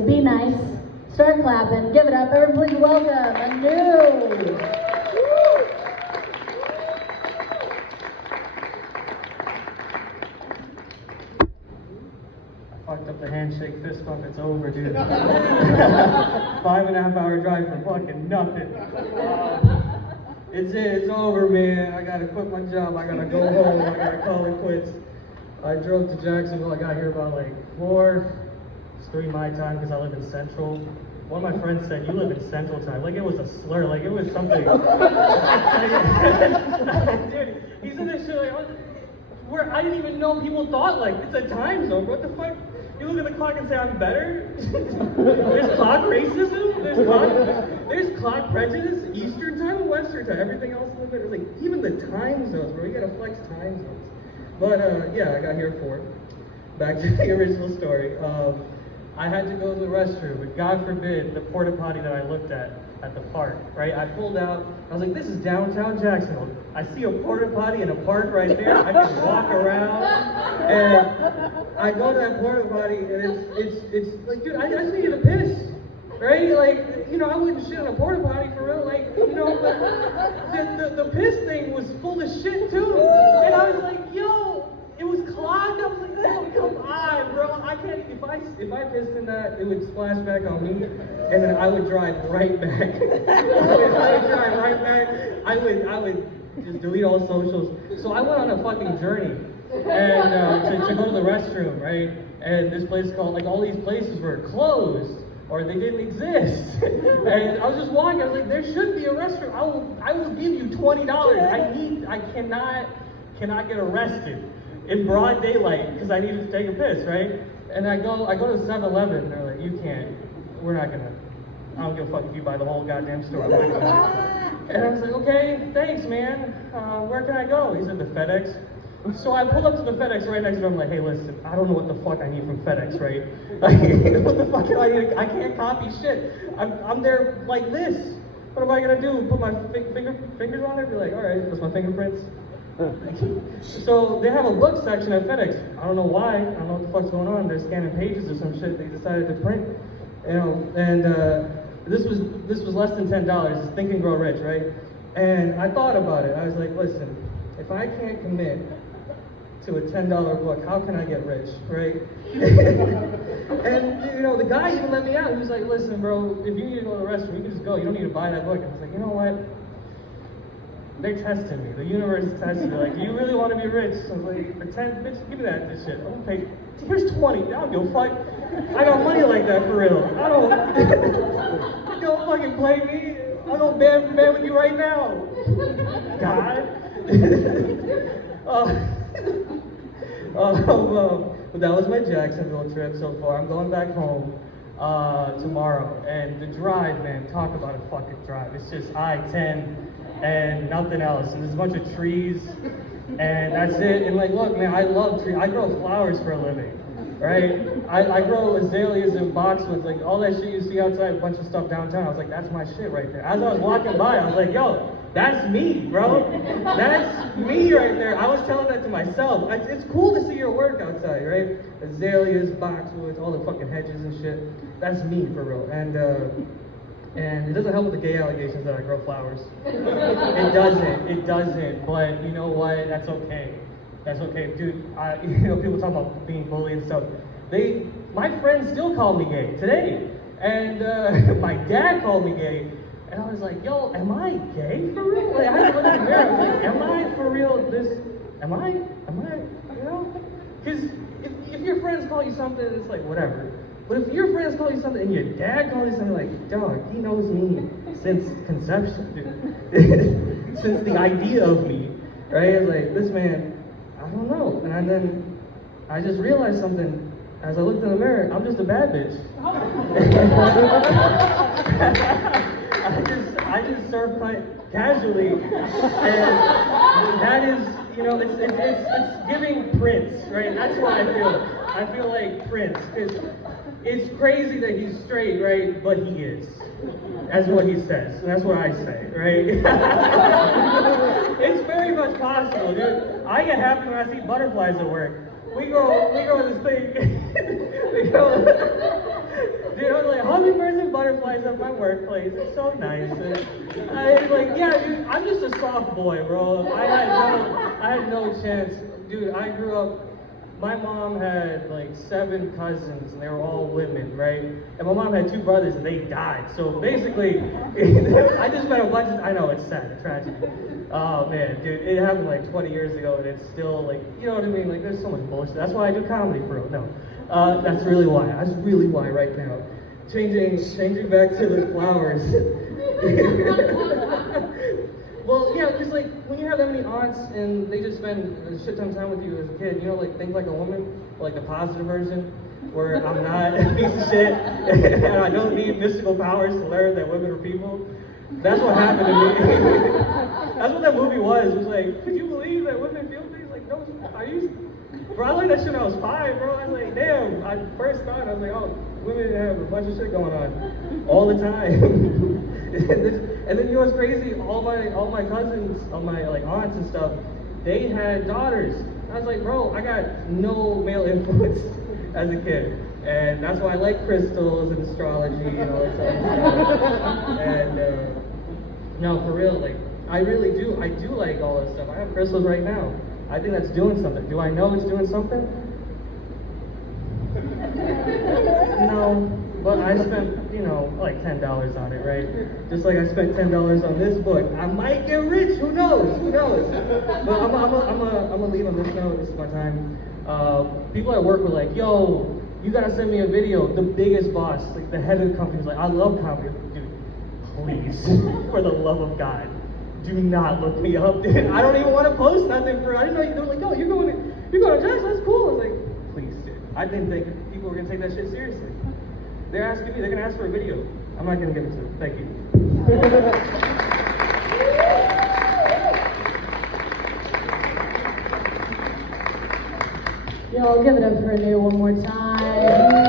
so be nice. Start clapping. Give it up. Everyone, please welcome Anu. Fucked up the handshake fist bump, it's over, dude. 5.5 hour drive for fucking nothing. It's over, man. I gotta quit my job, I gotta go home, I gotta call it quits. I drove to Jacksonville, I got here about like 4, it's 3 my time because I live in Central. One of my friends said, you live in Central time. Like it was a slur, like it was something. Dude, he said this shit like, where I didn't even know people thought like, it's a time zone, what the fuck? You look at the clock and say I'm better? There's clock racism, there's clock prejudice, Eastern time and Western time, everything else a little bit, like even the time zones, bro, you gotta flex time zones. But yeah, I got here for it. Back to the original story. I had to go to the restroom, and God forbid, the porta potty that I looked at the park, right? I pulled out, I was like, this is downtown Jacksonville. I see a porta potty in a park right there, I can walk around, and I go to that porta potty, and it's like, dude, I just needed a piss, right? Like, you know, I wouldn't shit on a porta potty for real, like, you know, but the piss thing was full of shit too, and I was like, yo, it was clogged. I was like, oh, come on, bro. I can't. If I pissed in that, it would splash back on me, and then I would drive right back. I would just delete all socials. So I went on a fucking journey, and to go to the restroom, right? And this place called, like, all these places were closed or they didn't exist. And I was just walking. I was like, there should be a restroom. I will give you $20. I cannot get arrested in broad daylight because I needed to take a piss, right? And I go to 7-Eleven, and they're like, you can't, I don't give a fuck if you buy the whole goddamn store. I'm not gonna. And I was like, okay, thanks, man. Where can I go? He said, the FedEx. So I pulled up to the FedEx right next to him. I'm like, hey, listen, I don't know what the fuck I need from FedEx, right? Like, what the fuck do I need? I can't copy shit. I'm there like this. What am I gonna do? Put my fingers on it? Be like, all right, that's my fingerprints. So they have a book section at FedEx. I don't know why. I don't know what the fuck's going on. They're scanning pages or some shit. They decided to print, you know. And this was less than $10. It's Think and Grow Rich, right? And I thought about it. I was like, listen, if I can't commit to a $10 book, how can I get rich, right? And you know, the guy even let me out. He was like, listen, bro, if you need to go to the restroom, you can just go. You don't need to buy that book. I was like, you know what? They're testing me. The universe is testing me. Like, do you really want to be rich? I was like, for 10, bitch, give me that shit. I'm gonna pay. Here's 20. I don't give a fuck. I got money like that for real. I don't. Don't fucking play me. I'm gonna ban with you right now. God. But that was my Jacksonville trip so far. I'm going back home tomorrow, and the drive, man, talk about a fucking drive. It's just I-10 and nothing else, and there's a bunch of trees, and that's it. And like, look, man, I love trees. I grow flowers for a living, right? I grow azaleas and boxwoods, like all that shit you see outside, a bunch of stuff downtown. I was like, that's my shit right there. As I was walking by, I was like, yo, that's me, bro. That's me right there. I was telling that to myself. It's cool to see your work outside, right? Azaleas, boxwoods, all the fucking hedges and shit. That's me, for real. And it doesn't help with the gay allegations that I grow flowers. It doesn't. But you know what? That's okay. That's okay, dude. You know, people talk about being bullied and stuff. My friends still call me gay today, and my dad called me gay. And I was like, yo, am I gay for real? Like, I had to look in the mirror. I was like, am I for real am I, you know? Because if your friends call you something, it's like, whatever. But if your friends call you something and your dad calls you something, like, dog, he knows me since conception, dude. Since the idea of me, right? I was like, this man, I don't know. And then I just realized something. As I looked in the mirror, I'm just a bad bitch. I just surf casually, and that is, you know, it's giving Prince, right? That's what I feel. I feel like Prince, because it's crazy that he's straight, right? But he is. That's what he says, and that's what I say, right? It's very much possible, dude. I get happy when I see butterflies at work. We go this thing. Dude, I was like, hummingbirds and butterflies at my workplace. It's so nice. And I was like, yeah, dude, I'm just a soft boy, bro. I had no chance. Dude, I grew up, my mom had like 7 cousins and they were all women, right? And my mom had 2 brothers and they died. So basically, I just met a bunch of, I know, it's sad, it's tragic. Oh man, dude, it happened like 20 years ago and it's still like, you know what I mean? Like there's so much bullshit. That's why I do comedy, bro. No. That's really why. That's really why right now. Changing back to the flowers. Well, yeah, just like when you have that many aunts and they just spend a shit ton of time with you as a kid, you know, like think like a woman, like the positive version, where I'm not a piece of shit and I don't need mystical powers to learn that women are people. That's what happened to me. That's what that movie was. It was like, could you believe that women feel things? Like, no, are you? Bro, I learned that shit when I was 5, bro. I was like, damn. I first thought, I was like, oh, women have a bunch of shit going on all the time. And then you know what's crazy? All my cousins, all my like aunts and stuff, they had daughters. I was like, bro, I got no male influence as a kid. And that's why I like crystals and astrology and all that stuff. And no, for real, like, I really do. I do like all this stuff. I have crystals right now. I think that's doing something. Do I know it's doing something? No, but I spent, you know, like $10 on it, right? Just like I spent $10 on this book. I might get rich. Who knows? Who knows? But I'm gonna leave on this note. This is my time. People at work were like, "Yo, you gotta send me a video." The biggest boss, like the head of the company, was like, "I love comedy." Dude, please, for the love of God, do not look me up, dude. I don't even want to post nothing for. I didn't know you. They were like, "Oh, you're going to Jackson? That's cool." I was like, "Please, dude." I didn't think people were gonna take that shit seriously. They're asking me. They're gonna ask for a video. I'm not gonna give it to them. Thank you. Yo, give it up for Anu one more time.